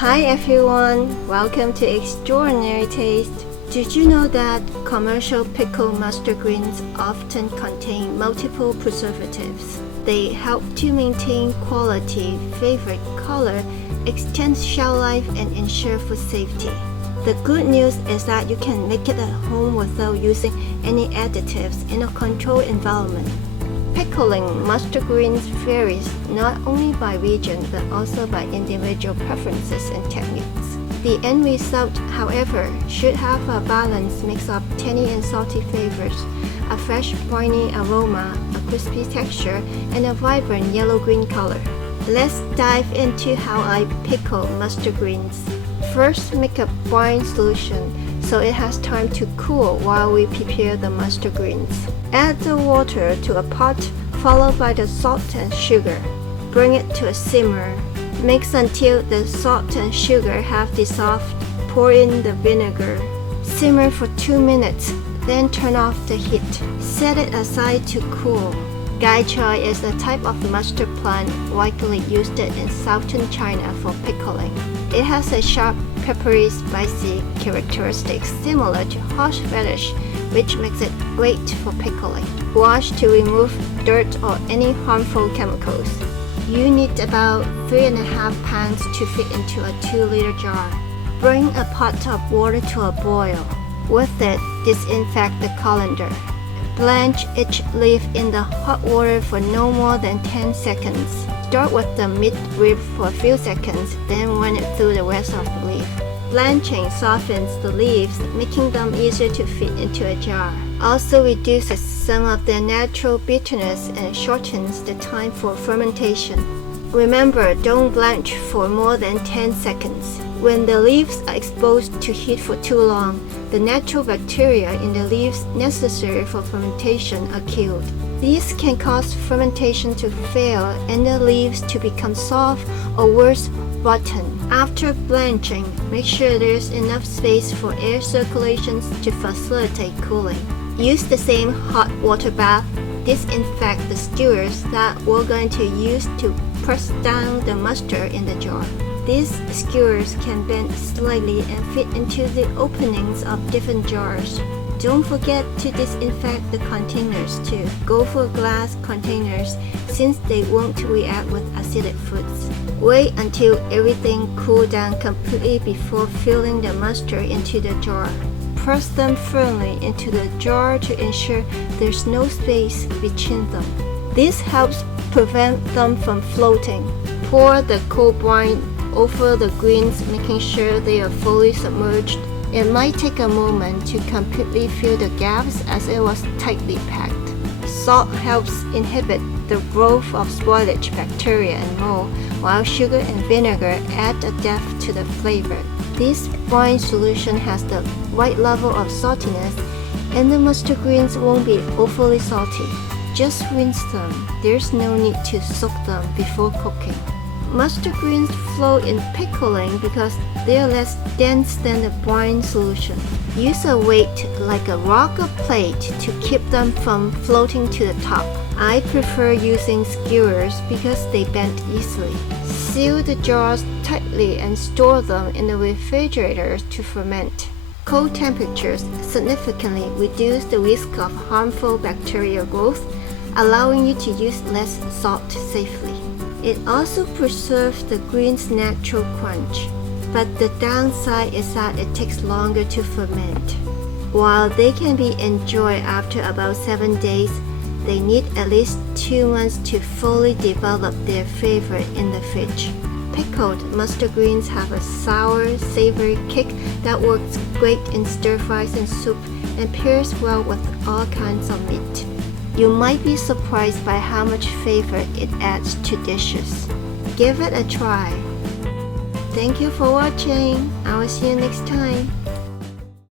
Hi everyone, welcome to Extraordinary Taste. Did you know that commercial pickle mustard greens often contain multiple preservatives? They help to maintain quality, favorite color, extend shelf life, and ensure food safety. The good news is that you can make it at home without using any additives in a controlled environment. Pickling mustard greens varies not only by region but also by individual preferences and techniques. The end result, however, should have a balanced mix of tangy and salty flavors, a fresh briny aroma, a crispy texture, and a vibrant yellow-green color. Let's dive into how I pickle mustard greens. First, make a brine solution so it has time to cool while we prepare the mustard greens. Add the water to a pot, followed by the salt and sugar. Bring it to a simmer. Mix until the salt and sugar have dissolved. Pour in the vinegar. Simmer for 2 minutes, then turn off the heat. Set it aside to cool. Choy is a type of mustard plant widely used in southern China for pickling. It has a sharp, peppery, spicy characteristics similar to horseradish, which makes it great for pickling. Wash to remove dirt or any harmful chemicals. You need about 3.5 pounds to fit into a 2-liter jar. Bring a pot of water to a boil. With it, disinfect the colander. Blanch each leaf in the hot water for no more than 10 seconds. Start with the mid-rib for a few seconds, then run it through the rest of the leaf. Blanching softens the leaves, making them easier to fit into a jar. Also reduces some of their natural bitterness and shortens the time for fermentation. Remember, don't blanch for more than 10 seconds. When the leaves are exposed to heat for too long, the natural bacteria in the leaves necessary for fermentation are killed. These can cause fermentation to fail and the leaves to become soft or worse, rotten. After blanching, make sure there's enough space for air circulation to facilitate cooling. Use the same hot water bath. Disinfect the skewers that we're going to use to press down the mustard in the jar. These skewers can bend slightly and fit into the openings of different jars. Don't forget to disinfect the containers too. Go for glass containers since they won't react with acidic foods. Wait until everything cools down completely before filling the mustard into the jar. Press them firmly into the jar to ensure there's no space between them. This helps prevent them from floating. Pour the cold brine over the greens, making sure they are fully submerged. It might take a moment to completely fill the gaps as it was tightly packed. Salt helps inhibit the growth of spoilage bacteria and mold, while sugar and vinegar add a depth to the flavor. This brine solution has the right level of saltiness, and the mustard greens won't be overly salty. Just rinse them. There's no need to soak them before cooking. Mustard greens flow in pickling because they are less dense than the brine solution. Use a weight like a rock or plate to keep them from floating to the top. I prefer using skewers because they bend easily. Seal the jars tightly and store them in the refrigerator to ferment. Cold temperatures significantly reduce the risk of harmful bacterial growth, allowing you to use less salt safely. It also preserves the green's natural crunch, but the downside is that it takes longer to ferment. While they can be enjoyed after about 7 days, they need at least 2 months to fully develop their flavor in the fridge. Pickled mustard greens have a sour, savory kick that works great in stir-fries and soup and pairs well with all kinds of meat. You might be surprised by how much flavor it adds to dishes. Give it a try. Thank you for watching. I will see you next time.